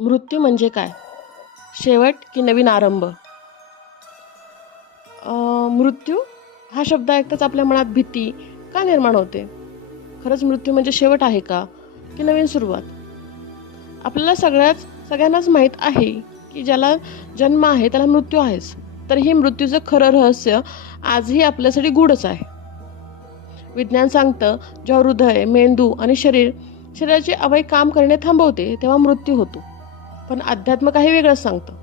मृत्यू म्हणजे काय? शेवट की नवीन आरंभ? मृत्यू हा शब्द ऐकताच आपल्या मनात भीती का निर्माण होते? खरंच मृत्यू म्हणजे शेवट आहे का? की नवीन सुरुवात? आपल्याला सगळ्यांनाच माहीत आहे की ज्याला जन्म आहे त्याला मृत्यू आहेच. तर हे मृत्यूचं खरं रहस्य आजही आपल्यासाठी गूढच आहे. विज्ञान सांगतं, जेव्हा हृदय, मेंदू आणि शरीराचे अवयव काम करणे थांबवते तेव्हा मृत्यू होतो. पण अध्यात्म काही वेगळंच सांगतं.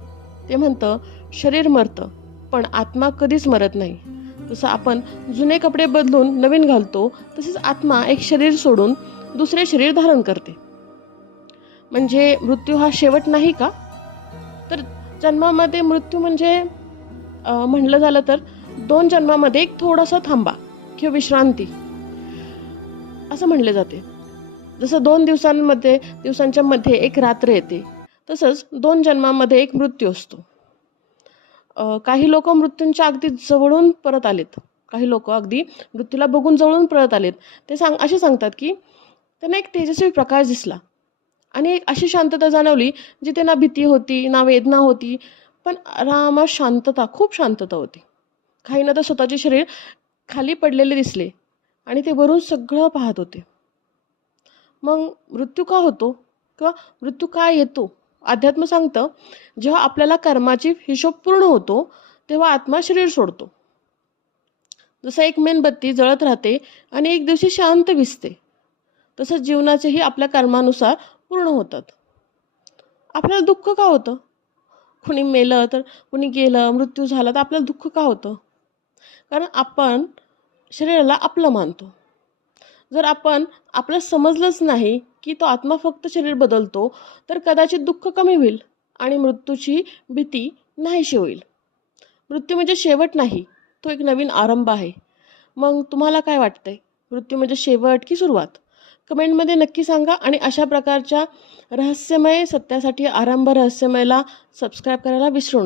ते म्हणतं, शरीर मरतं पण आत्मा कधीच मरत नाही. जसं आपण जुने कपडे बदलून नवीन घालतो, तसेच आत्मा एक शरीर सोडून दुसरे शरीर धारण करते. म्हणजे मृत्यू हा शेवट नाही का? तर जन्मामध्ये मृत्यू म्हणजे म्हणलं झालं तर 2 जन्मामध्ये एक थोडासा थांबा किंवा विश्रांती असं म्हणले जाते. जसं 2 दिवसांच्या मध्ये एक रात्र येते, तसंच 2 जन्मामध्ये एक मृत्यू असतो. काही लोक मृत्यूंच्या अगदी जवळून परत आलेत. काही लोक अगदी मृत्यूला बघून जवळून परत आलेत. ते असे सांगतात की त्यांना एक तेजस्वी प्रकाश दिसला आणि एक अशी शांतता जाणवली जिथे ना भीती होती ना वेदना होती, पण आरामात शांतता, खूप शांतता होती. काहींना तर स्वतःचे शरीर खाली पडलेले दिसले आणि ते वरून सगळं पाहत होते. मग मृत्यू का होतो किंवा मृत्यू का येतो? अध्यात्म सांगतं, जेव्हा आपल्याला कर्माची हिशोब पूर्ण होतो तेव्हा आत्मा शरीर सोडतो. जसं एक मेणबत्ती जळत राहते आणि एक दिवशी शांत विझते, तसंच जीवनाचेही आपल्या कर्मानुसार पूर्ण होतात. आपल्याला दुःख का होतं? कुणी मेलं तर, कुणी गेलं, मृत्यू झाला तर आपल्याला दुःख का होतं? कारण आपण शरीराला आपलं मानतो. जर आपण आपलं समजलंच नाही की तो आत्मा फक्त शरीर बदलतो, तर कदाचित दुःख कमी होईल आणि मृत्यूची भीती नाहीशी होईल. मृत्यू म्हणजे शेवट नाही, तो एक नवीन आरंभ आहे. मग तुम्हाला काय वाटतंय? मृत्यू म्हणजे शेवट की सुरुवात? कमेंटमध्ये नक्की सांगा आणि अशा प्रकारच्या रहस्यमय सत्यासाठी आरंभ रहस्यमयला सबस्क्राईब करायला विसरू नका.